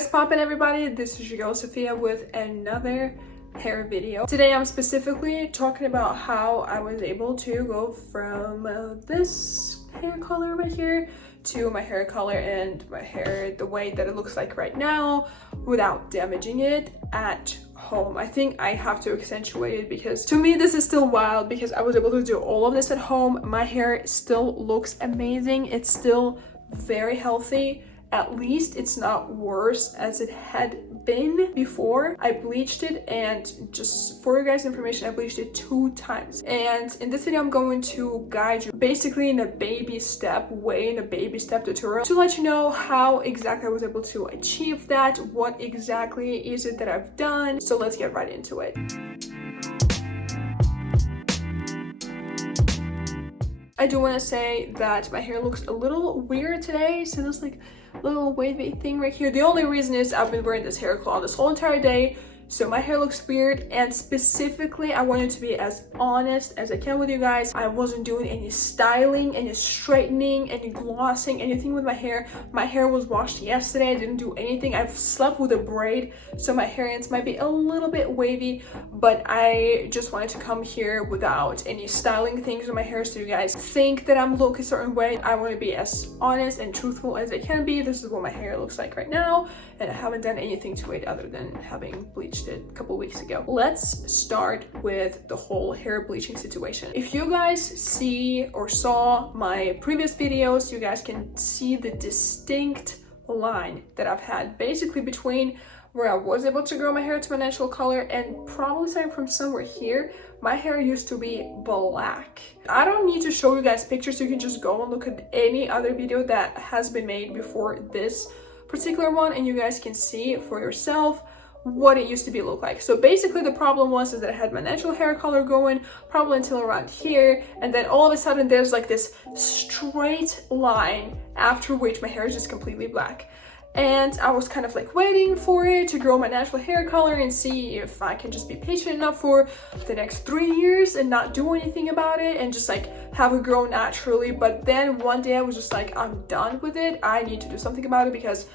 What's poppin', everybody? This is your girl Sophia with another hair video. Today I'm specifically talking about how I was able to go from this hair color right here to my hair color and my hair the way that it looks like right now without damaging it at home. I think I have to accentuate it because to me this is still wild because I was able to do all of this at home. My hair still looks amazing. It's still very healthy. At least it's not worse as it had been before. I bleached it, and just for your guys' information, I bleached it 2 times. And in this video, I'm going to guide you basically in a baby step tutorial to let you know how exactly I was able to achieve that, what exactly is it that I've done. So let's get right into it. I do want to say that my hair looks a little weird today, so there's like a little wavy thing right here. The only reason is I've been wearing this hair claw this whole entire day, so my hair looks weird, and specifically I wanted to be as honest as I can with you guys. I wasn't doing any styling, any straightening, any glossing, anything with my hair. My hair was washed yesterday. I didn't do anything. I've slept with a braid, so my hair ends might be a little bit wavy, but I just wanted to come here without any styling things with my hair so you guys think that I'm looking a certain way. I want to be as honest and truthful as I can be. This is what my hair looks like right now, and I haven't done anything to it other than having bleached it a couple weeks ago. Let's start with the whole hair bleaching situation. If you guys see or saw my previous videos, you guys can see the distinct line that I've had basically between where I was able to grow my hair to my natural color and probably starting from somewhere here. My hair used to be black. I don't need to show you guys pictures. You can just go and look at any other video that has been made before this particular one, and you guys can see for yourself what it used to look like. So basically the problem was that I had my natural hair color going probably until around here, and then all of a sudden there's like this straight line after which my hair is just completely black. And I was kind of like waiting for it to grow my natural hair color and see if I can just be patient enough for the next 3 years and not do anything about it and just like have it grow naturally. But then one day I was just like, I'm done with it. I need to do something about it because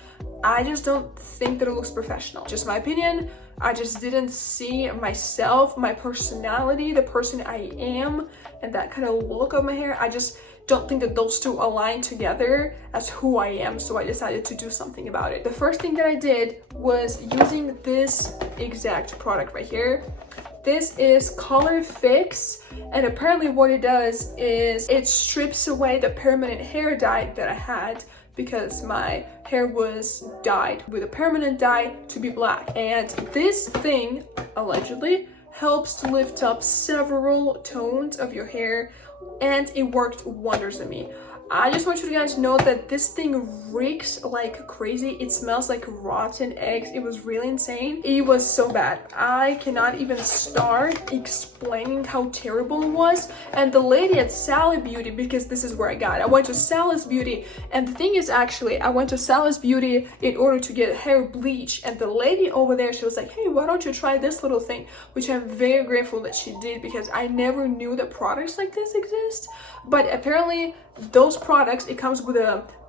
I just don't think that it looks professional. Just my opinion. I just didn't see myself, my personality, the person I am, and that kind of look of my hair. I just don't think that those two align together as who I am, so I decided to do something about it. The first thing that I did was using this exact product right here. This is Color Fix, and apparently what it does is it strips away the permanent hair dye that I had because my hair was dyed with a permanent dye to be black. And this thing allegedly helps to lift up several tones of your hair, and it worked wonders on me. I just want you guys to know that this thing reeks like crazy. It smells like rotten eggs. It was really insane. It was so bad. I cannot even start explaining how terrible it was. And the lady at Sally Beauty, because this is where I got it. I went to Sally's Beauty, and the thing is actually, I went to Sally's Beauty in order to get hair bleach, and the lady over there, she was like, hey, why don't you try this little thing? Which I'm very grateful that she did because I never knew that products like this exist. But apparently those products, it comes with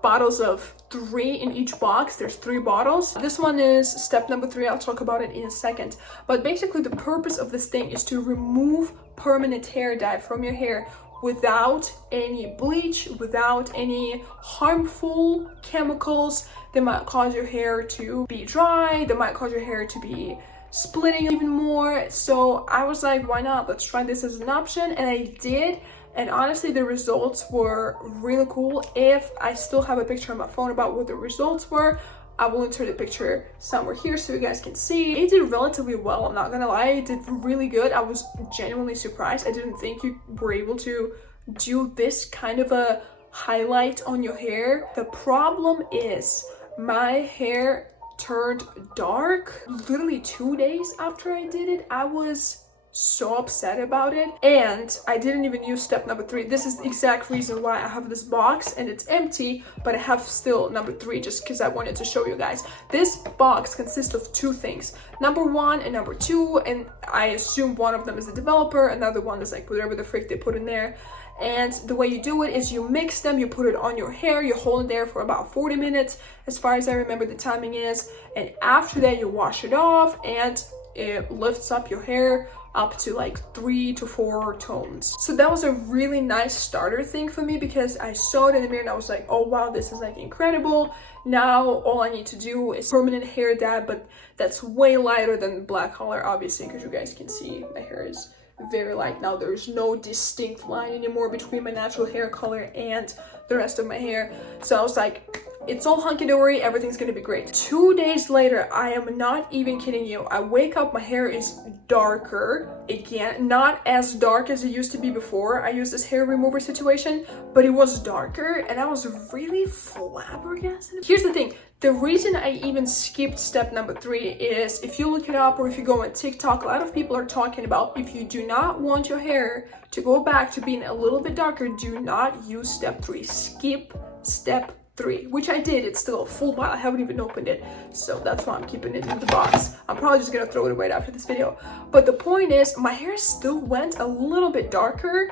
bottles of 3 in each box. There's 3 bottles. This one is step number 3. I'll talk about it in a second. But basically the purpose of this thing is to remove permanent hair dye from your hair without any bleach, without any harmful chemicals that might cause your hair to be dry, that might cause your hair to be splitting even more. So I was like, why not? Let's try this as an option, and I did. And honestly, the results were really cool. If I still have a picture on my phone about what the results were, I will insert a picture somewhere here so you guys can see. It did relatively well, I'm not gonna lie. It did really good. I was genuinely surprised. I didn't think you were able to do this kind of a highlight on your hair. The problem is my hair turned dark literally 2 days after I did it. I was so upset about it, and I didn't even use step number 3. This is the exact reason why I have this box and it's empty, but I have still number 3 just because I wanted to show you guys. This box consists of 2 things, number 1 and number 2, and I assume one of them is the developer, another one is like whatever the frick they put in there. And the way you do it is you mix them, you put it on your hair, you hold it there for about 40 minutes, as far as I remember the timing is. And after that, you wash it off and it lifts up your hair up to like 3 to 4 tones. So that was a really nice starter thing for me, because I saw it in the mirror and I was like, oh wow, this is like incredible. Now all I need to do is permanent hair dye, but that's way lighter than black color, obviously, because you guys can see my hair is very light now. There's no distinct line anymore between my natural hair color and the rest of my hair. So I was like, it's all hunky-dory, everything's gonna be great. 2 days later, I am not even kidding you, I wake up, my hair is darker again, not as dark as it used to be before I used this hair remover situation, but it was darker and I was really flabbergasted. Here's the thing, the reason I even skipped step number 3 is, if you look it up or if you go on TikTok, a lot of people are talking about, if you do not want your hair to go back to being a little bit darker, do not use step 3, skip step 3, which I did. It's still a full bottle, I haven't even opened it, so that's why I'm keeping it in the box. I'm probably just gonna throw it away after this video. But the point is, my hair still went a little bit darker,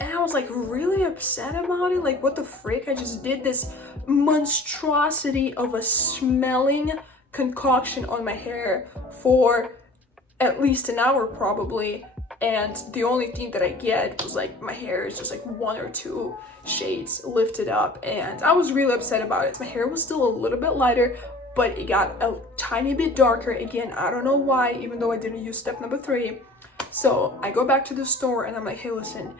and I was like really upset about it. Like, what the frick, I just did this monstrosity of a smelling concoction on my hair for at least an hour probably, and the only thing that I get was like my hair is just like 1 or 2 shades lifted up, and I was really upset about it. My hair was still a little bit lighter, but it got a tiny bit darker again. I don't know why, even though I didn't use step number 3. So I go back to the store and I'm like, hey, listen,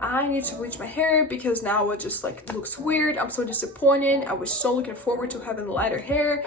I need to bleach my hair because now it just like looks weird. I'm so disappointed. I was so looking forward to having lighter hair,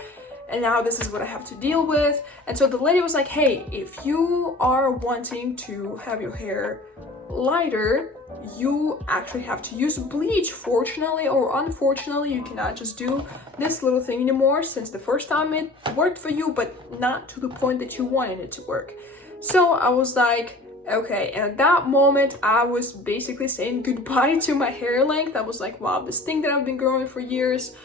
and now this is what I have to deal with. And so the lady was like, hey, if you are wanting to have your hair lighter, you actually have to use bleach. Fortunately or unfortunately, you cannot just do this little thing anymore, since the first time it worked for you, but not to the point that you wanted it to work. So I was like, okay, and at that moment I was basically saying goodbye to my hair length. I was like, wow, this thing that I've been growing for years,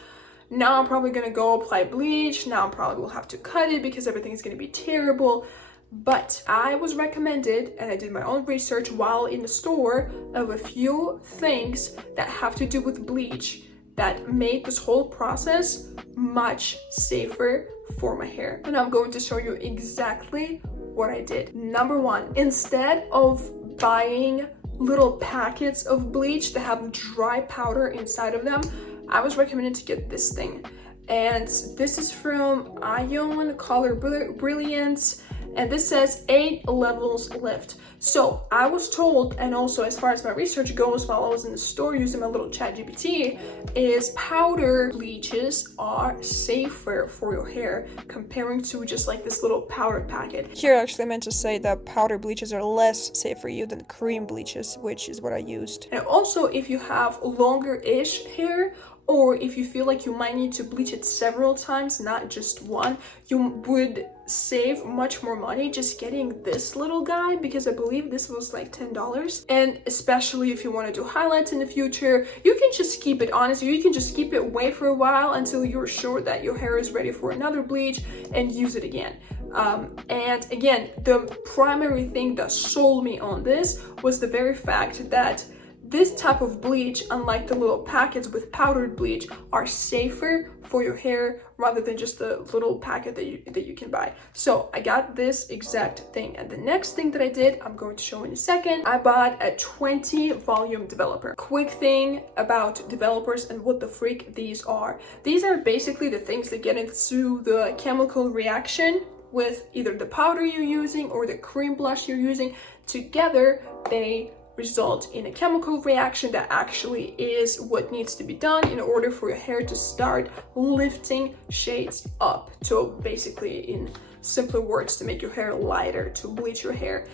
now I'm probably gonna go apply bleach. Now I probably will have to cut it because everything is gonna be terrible. But I was recommended, and I did my own research while in the store, of a few things that have to do with bleach that made this whole process much safer for my hair. And I'm going to show you exactly what I did. Number 1, instead of buying little packets of bleach that have dry powder inside of them, I was recommended to get this thing. And this is from Ion Color Brilliance, and this says 8 levels lift. So I was told, and also as far as my research goes while I was in the store using my little chat GPT, is powder bleaches are safer for your hair comparing to just like this little powder packet. Here actually I meant to say that powder bleaches are less safe for you than cream bleaches, which is what I used. And also, if you have longer-ish hair, or if you feel like you might need to bleach it several times, not just one, you would save much more money just getting this little guy, because I believe this was like $10. And especially if you want to do highlights in the future, you can just keep it, honestly, you can just keep it away for a while until you're sure that your hair is ready for another bleach and use it again. And again, the primary thing that sold me on this was the very fact that this type of bleach, unlike the little packets with powdered bleach, are safer for your hair rather than just the little packet that you can buy. So I got this exact thing. And the next thing that I did, I'm going to show in a second, I bought a 20 volume developer. Quick thing about developers and what the freak these are. These are basically the things that get into the chemical reaction with either the powder you're using or the cream blush you're using. Together, they result in a chemical reaction that actually is what needs to be done in order for your hair to start lifting shades up. So basically, in simpler words, to make your hair lighter, to bleach your hair.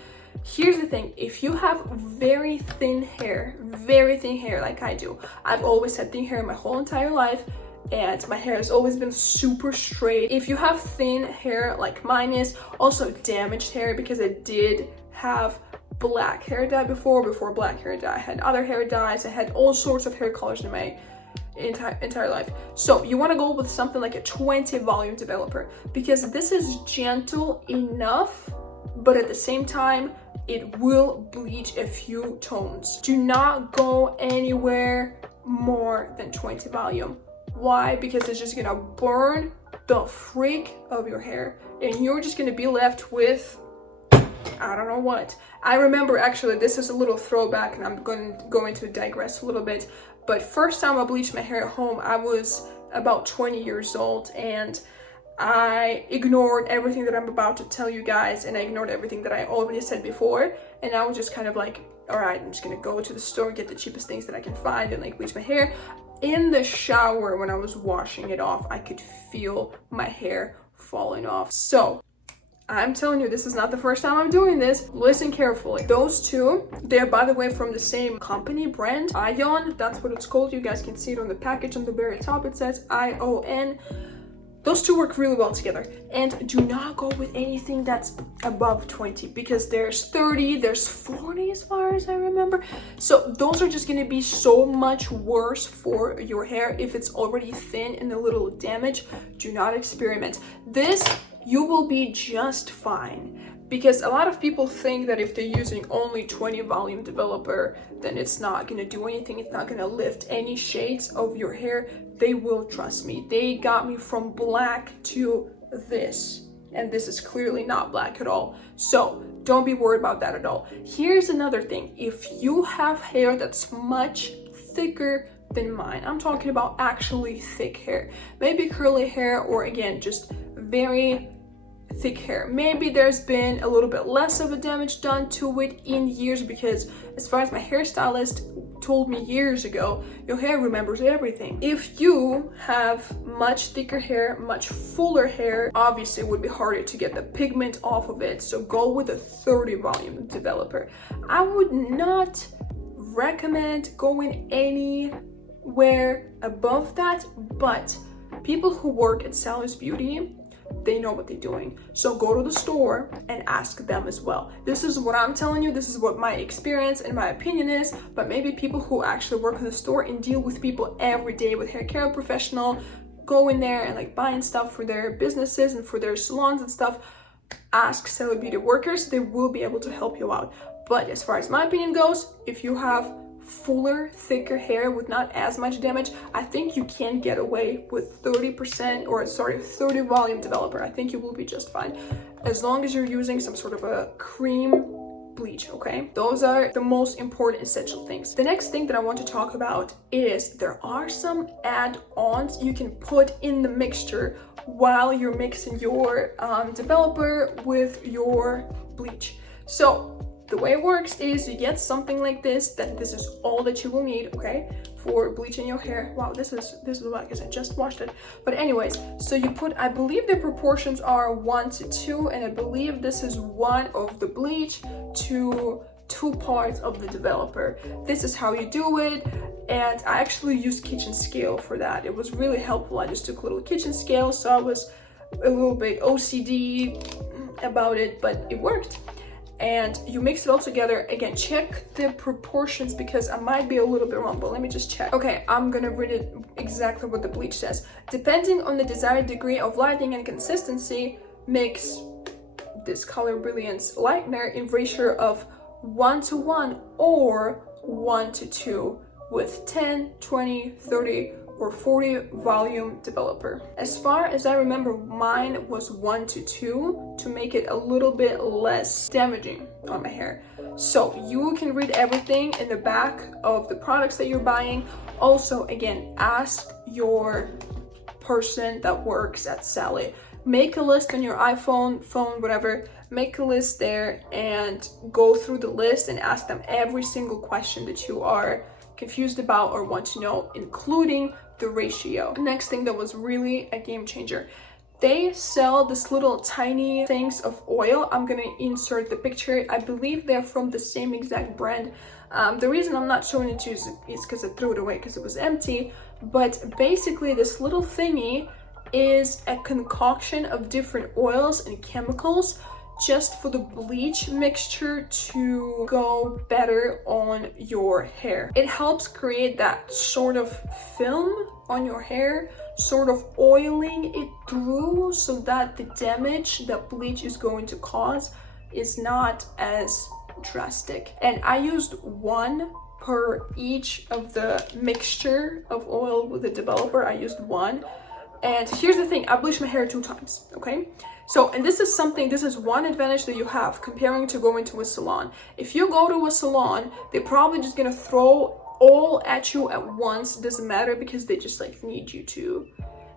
Here's the thing, if you have very thin hair like I do, I've always had thin hair my whole entire life, and my hair has always been super straight. If you have thin hair like mine is, also damaged hair, because I did have black hair dye before black hair dye, I had other hair dyes, I had all sorts of hair colors in my entire life. So you want to go with something like a 20 volume developer, because this is gentle enough, but at the same time it will bleach a few tones. Do not go anywhere more than 20 volume. Why? Because it's just gonna burn the freak of your hair and you're just gonna be left with I don't know what. I remember, actually, this is a little throwback and I'm going to digress a little bit, but first time I bleached my hair at home, I was about 20 years old and I ignored everything that I'm about to tell you guys, and I ignored everything that I already said before, and I was just kind of like, all right, I'm just gonna go to the store, get the cheapest things that I can find and like bleach my hair. In the shower, when I was washing it off, I could feel my hair falling off. So I'm telling you, this is not the first time I'm doing this. Listen carefully. Those two, they're, by the way, from the same company, brand, Ion. That's what it's called. You guys can see it on the package on the very top. It says ION. Those two work really well together. And do not go with anything that's above 20 because there's 30, there's 40 as far as I remember. So those are just gonna be so much worse for your hair if it's already thin and a little damaged. Do not experiment. This, you will be just fine. Because a lot of people think that if they're using only 20 volume developer, then it's not gonna do anything. It's not gonna lift any shades of your hair. They will, trust me. They got me from black to this. And this is clearly not black at all. So don't be worried about that at all. Here's another thing. If you have hair that's much thicker than mine, I'm talking about actually thick hair, maybe curly hair, or again, just very thick hair. Maybe there's been a little bit less of a damage done to it in years, because as far as my hairstylist told me years ago, your hair remembers everything. If you have much thicker hair, much fuller hair, obviously it would be harder to get the pigment off of it, so go with a 30 volume developer. I would not recommend going anywhere above that, but people who work at Sally's Beauty, they know what they're doing. So go to the store and ask them as well. This is what I'm telling you. This is what my experience and my opinion is, but maybe people who actually work in the store and deal with people every day with hair care professional, go in there and like buying stuff for their businesses and for their salons and stuff, ask Sally Beauty workers. They will be able to help you out. But as far as my opinion goes, if you have fuller, thicker hair with not as much damage, I think you can get away with 30 volume developer. I think you will be just fine, as long as you're using some sort of a cream bleach, okay? Those are the most important essential things. The next thing that I want to talk about is there are some add-ons you can put in the mixture while you're mixing your developer with your bleach. So the way it works is you get something like this, that this is all that you will need, okay, for bleaching your hair. Wow, this is black because I just washed it. But anyways, so you put, I believe the proportions are 1 to 2, and I believe this is 1 of the bleach to 2 parts of the developer. This is how you do it, and I actually used kitchen scale for that. It was really helpful. I just took a little kitchen scale, so I was a little bit OCD about it, but it worked. And you mix it all together. Again, check the proportions because I might be a little bit wrong, but let me just check. Okay, I'm gonna read it exactly what the bleach says. Depending on the desired degree of lightening and consistency, mix this Color Brilliance Lightener in ratio of 1 to 1 or 1 to 2 with 10, 20, 30, or 40 volume developer. As far as I remember, mine was 1 to 2 to make it a little bit less damaging on my hair. So you can read everything in the back of the products that you're buying. Also, again, ask your person that works at Sally. Make a list on your iPhone, phone, whatever. Make a list there and go through the list and ask them every single question that you are confused about or want to know, including the ratio. The next thing that was really a game changer, they sell this little tiny things of oil. I'm gonna insert the picture. I believe they're from the same exact brand. The reason I'm not showing it to you is because I threw it away because it was empty, but basically this little thingy is a concoction of different oils and chemicals just for the bleach mixture to go better on your hair. It helps create that sort of film on your hair, sort of oiling it through so that the damage that bleach is going to cause is not as drastic. And I used one per each of the mixture of oil with the developer. I used one. And here's the thing, I bleached my hair 2 times, okay? So, and this is one advantage that you have comparing to going to a salon. If you go to a salon, they're probably just gonna throw all at you at once. It doesn't matter, because they just like need you to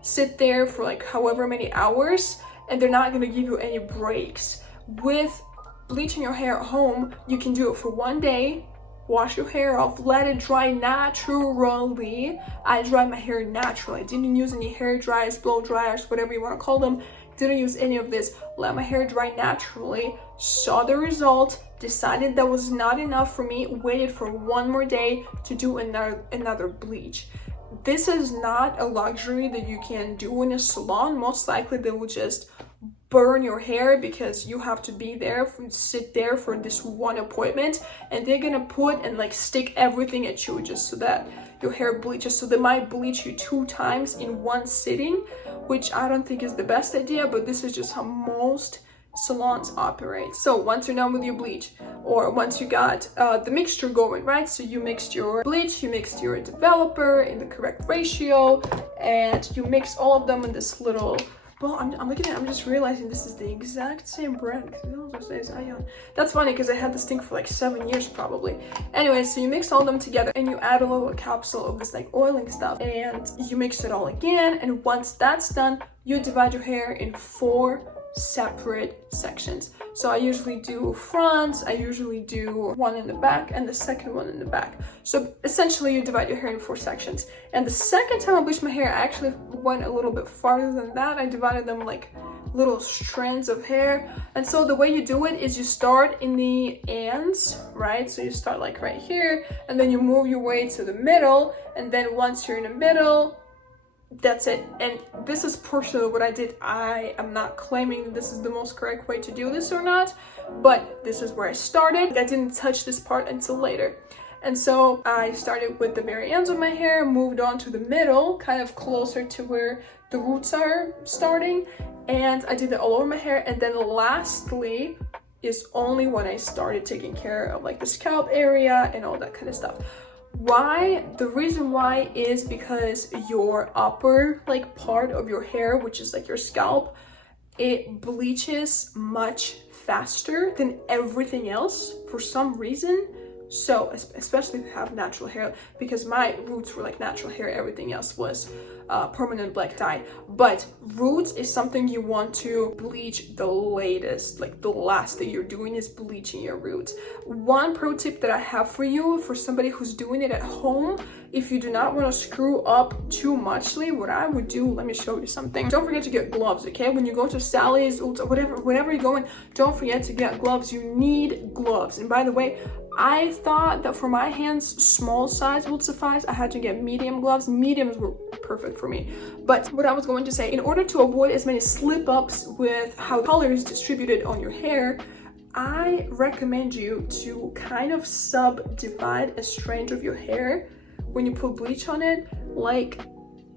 sit there for like however many hours, and they're not gonna give you any breaks. With bleaching your hair at home, you can do it for 1 day, wash your hair off, let it dry naturally. I dried my hair naturally. I didn't use any hair dryers, blow dryers, whatever you want to call them. Didn't use any of this. Let my hair dry naturally, saw the result, decided that was not enough for me, waited for 1 more day to do another bleach. This is not a luxury that you can do in a salon. Most likely they will just burn your hair, because you have to be there, sit there for this one appointment, and they're gonna put and like stick everything at you just so that your hair bleaches. So they might bleach you 2 times in one sitting, which I don't think is the best idea, but this is just how most salons operate. So once you're done with your bleach, or once you got the mixture going, right? So you mixed your bleach, you mixed your developer in the correct ratio, and you mix all of them in this little, well, I'm looking at it, I'm just realizing this is the exact same brand, because it also says Ion. That's funny, because I had this thing for like 7 years probably. Anyway, so you mix all of them together, and you add a little capsule of this like oiling stuff, and you mix it all again, and once that's done, you divide your hair in 4 separate sections. So I usually do fronts, I usually do one in the back, and the second one in the back. So essentially you divide your hair in 4 sections. And the second time I bleached my hair, I actually went a little bit farther than that. I divided them like little strands of hair. And so the way you do it is you start in the ends, right? So you start like right here, and then you move your way to the middle, and then once you're in the middle, that's it. And this is personally what I did. I am not claiming this is the most correct way to do this or not, but this is where I started. I didn't touch this part until later. And so I started with the very ends of my hair, moved on to the middle, kind of closer to where the roots are starting, and I did it all over my hair. And then lastly is only when I started taking care of like the scalp area and all that kind of stuff. Why? The reason why is because your upper like part of your hair, which is like your scalp, it bleaches much faster than everything else for some reason. So especially if you have natural hair, because my roots were like natural hair, everything else was permanent black dye. But roots is something you want to bleach the latest, like the last thing you're doing is bleaching your roots. One pro tip that I have for you, for somebody who's doing it at home, if you do not want to screw up too muchly, what I would do, let me show you something. Don't forget to get gloves, okay? When you go to Sally's, whatever you're going, don't forget to get gloves. You need gloves. And by the way, I thought that for my hands, small size would suffice. I had to get medium gloves. Mediums were perfect for me. But what I was going to say, in order to avoid as many slip-ups with how color is distributed on your hair, I recommend you to kind of subdivide a strand of your hair when you put bleach on it, like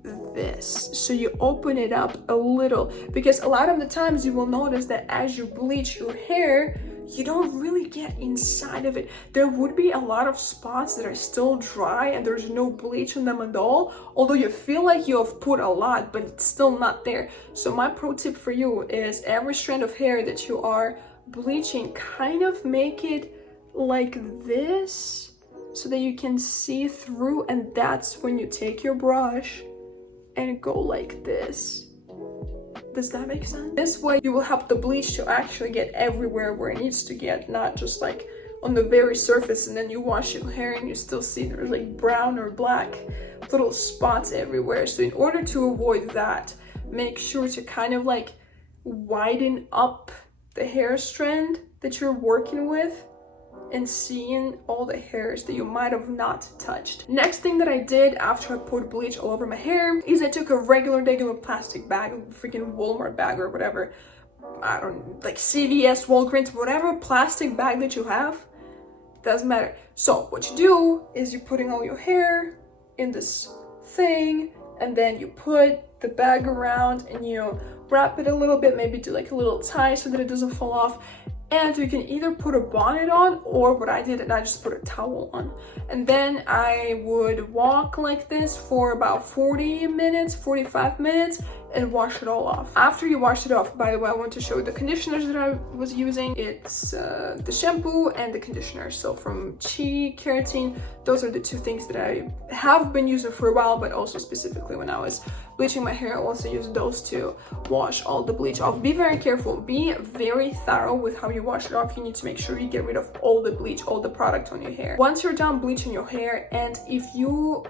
this. So you open it up a little, because a lot of the times you will notice that as you bleach your hair, you don't really get inside of it. There would be a lot of spots that are still dry and there's no bleach on them at all, although you feel like you have put a lot, but it's still not there. So my pro tip for you is every strand of hair that you are bleaching, kind of make it like this so that you can see through, and that's when you take your brush and go like this. Does that make sense? This way you will help the bleach to actually get everywhere where it needs to get, not just like on the very surface, and then you wash your hair and you still see there's like brown or black little spots everywhere. So in order to avoid that, make sure to kind of like widen up the hair strand that you're working with and seeing all the hairs that you might have not touched. Next thing that I did after I put bleach all over my hair is I took a regular plastic bag, a freaking Walmart bag or whatever, I don't, like CVS, Walgreens, whatever plastic bag that you have, doesn't matter. So what you do is you're putting all your hair in this thing, and then you put the bag around and you wrap it a little bit, maybe do like a little tie so that it doesn't fall off. And you can either put a bonnet on, or what I did, and I just put a towel on. And then I would walk like this for about 40 minutes, 45 minutes, and wash it all off. After you wash it off, by the way, I want to show you the conditioners that I was using. It's the shampoo and the conditioner. So from Chi Keratin, those are the two things that I have been using for a while, but also specifically when I was bleaching my hair, I also used those to wash all the bleach off. Be very careful, be very thorough with how you wash it off. You need to make sure you get rid of all the bleach, all the product on your hair. Once you're done bleaching your hair, and if you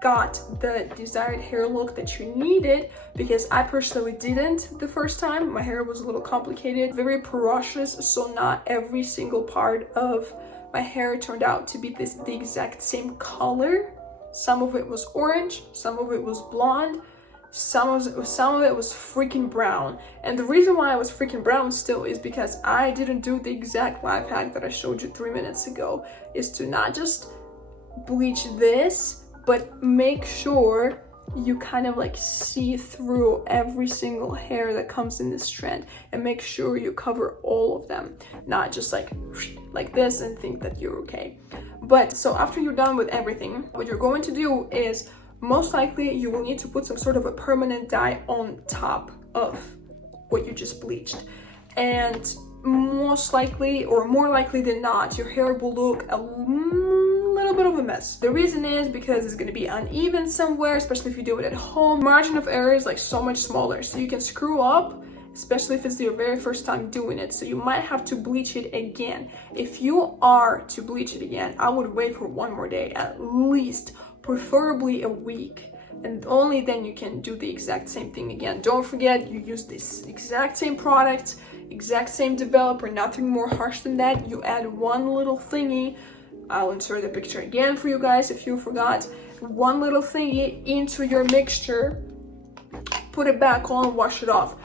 got the desired hair look that you needed, because I personally didn't the first time, my hair was a little complicated, very porous, so not every single part of my hair turned out to be the exact same color. Some of it was orange, some of it was blonde, some of it was freaking brown. And the reason why I was freaking brown still is because I didn't do the exact life hack that I showed you 3 minutes ago, is to not just bleach this, but make sure you kind of like see through every single hair that comes in this strand, and make sure you cover all of them, not just like this and think that you're okay. But so after you're done with everything, what you're going to do is most likely you will need to put some sort of a permanent dye on top of what you just bleached. And most likely, or more likely than not, your hair will look a little bit of a mess. The reason is because it's going to be uneven somewhere, especially if you do it at home. Margin of error is like so much smaller, so you can screw up, especially if it's your very first time doing it. So you might have to bleach it again. If you are to bleach it again, I would wait for one more day at least, preferably a week, and only then you can do the exact same thing again. Don't forget, you use this exact same product, exact same developer, nothing more harsh than that. You add one little thingy, I'll insert the picture again for you guys if you forgot, one little thingy into your mixture, put it back on, wash it off.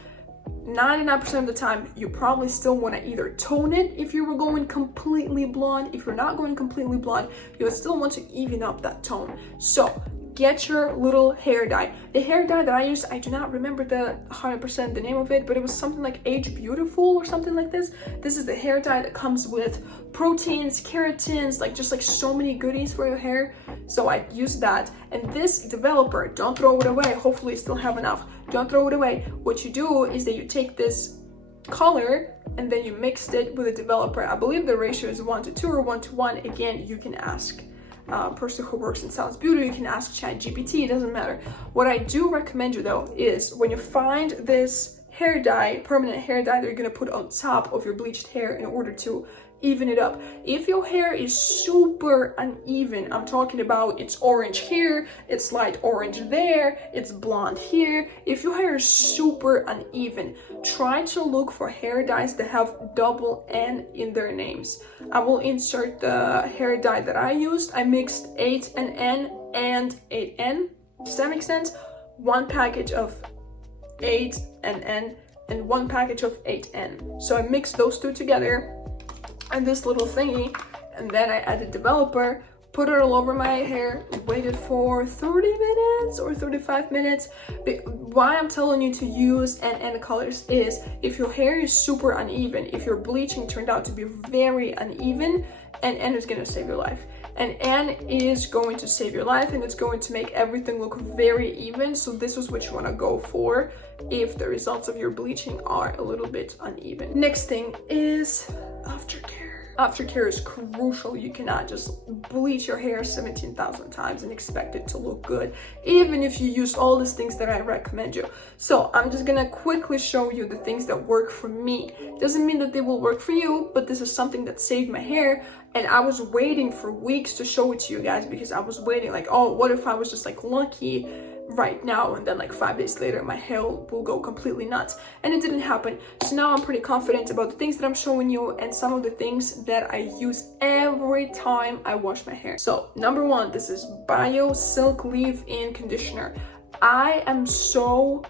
99% of the time, you probably still want to either tone it if you were going completely blonde. If you're not going completely blonde, you would still want to even up that tone. So get your little hair dye. The hair dye that I used, I do not remember the 100% the name of it, but it was something like Age Beautiful or something like this. This is the hair dye that comes with proteins, keratins, like just like so many goodies for your hair. So I used that. And this developer, don't throw it away. Hopefully you still have enough. Don't throw it away. What you do is that you take this color and then you mixed it with a developer. I believe the ratio is 1:2 or 1:1. Again, you can ask person who works in Sounds Beauty, you can ask ChatGPT, it doesn't matter. What I do recommend you though is when you find this hair dye, permanent hair dye that you're gonna put on top of your bleached hair in order to even it up. If your hair is super uneven, I'm talking about it's orange here, it's light orange there, it's blonde here. If your hair is super uneven, try to look for hair dyes that have double N in their names. I will insert the hair dye that I used. I mixed 8 and N and 8N. Does that make sense? One package of 8 and N and one package of 8N. So I mixed those two together and this little thingy, and then I added developer, put it all over my hair, waited for 30 minutes or 35 minutes. Why I'm telling you to use NN colors is if your hair is super uneven, if your bleaching turned out to be very uneven, NN is going to save your life. And N is going to save your life, and it's going to make everything look very even. So this is what you want to go for if the results of your bleaching are a little bit uneven. Next thing is Aftercare. Aftercare is crucial. You cannot just bleach your hair 17,000 times and expect it to look good, even if you use all these things that I recommend you. So I'm just gonna quickly show you the things that work for me. Doesn't mean that they will work for you, but this is something that saved my hair. And I was waiting for weeks to show it to you guys because I was waiting like, oh, what if I was just like lucky right now and then like 5 days later my hair will go completely nuts, and it didn't happen. So now I'm pretty confident about the things that I'm showing you and some of the things that I use every time I wash my hair. So number one, this is Bio Silk Leave-In Conditioner. I am so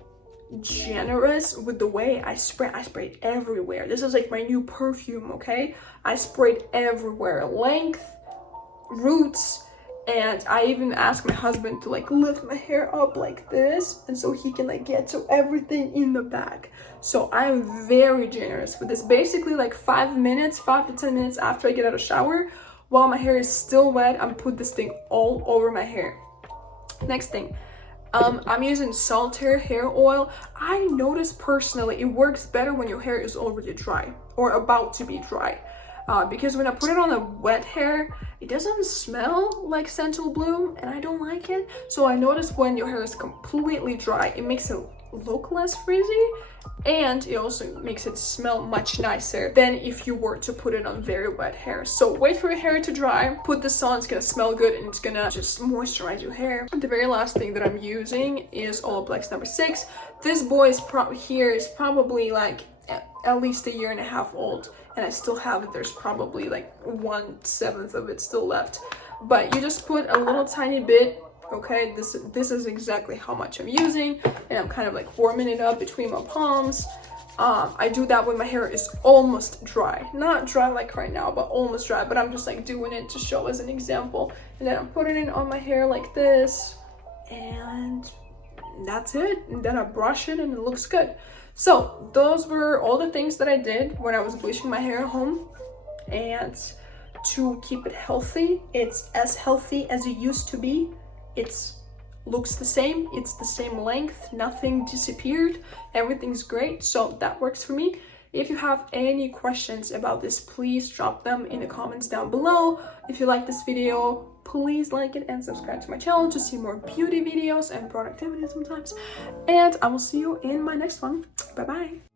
generous with the way I spray it everywhere. This is like my new perfume, okay? I sprayed everywhere, length, roots, And I even asked my husband to like lift my hair up like this, and so he can like get to everything in the back. So I'm very generous with this. Basically like 5 to 10 minutes after I get out of shower, while my hair is still wet, I'm put this thing all over my hair. Next thing, I'm using Saltaire hair oil. I noticed personally it works better when your hair is already dry or about to be dry. Because when I put it on the wet hair, it doesn't smell like Sensual Bloom, and I don't like it. So I noticed when your hair is completely dry, it makes it look less frizzy, and it also makes it smell much nicer than if you were to put it on very wet hair. So wait for your hair to dry, put this on, it's gonna smell good, and it's gonna just moisturize your hair. The very last thing that I'm using is Olaplex number 6. This boy is probably like at least a year and a half old, and I still have it. There's probably like 1/7 of it still left, but you just put a little tiny bit. Okay, this is exactly how much I'm using, and I'm kind of like warming it up between my palms. I do that when my hair is almost dry, not dry like right now, but almost dry. But I'm just like doing it to show as an example, and then I'm putting it on my hair like this, and that's it. And then I brush it and it looks good. So those were all the things that I did when I was bleaching my hair at home. And to keep it healthy, it's as healthy as it used to be. It looks the same, it's the same length, nothing disappeared, everything's great. So that works for me. If you have any questions about this, please drop them in the comments down below. If you like this video, please like it and subscribe to my channel to see more beauty videos and productivity sometimes. And I will see you in my next one. Bye bye.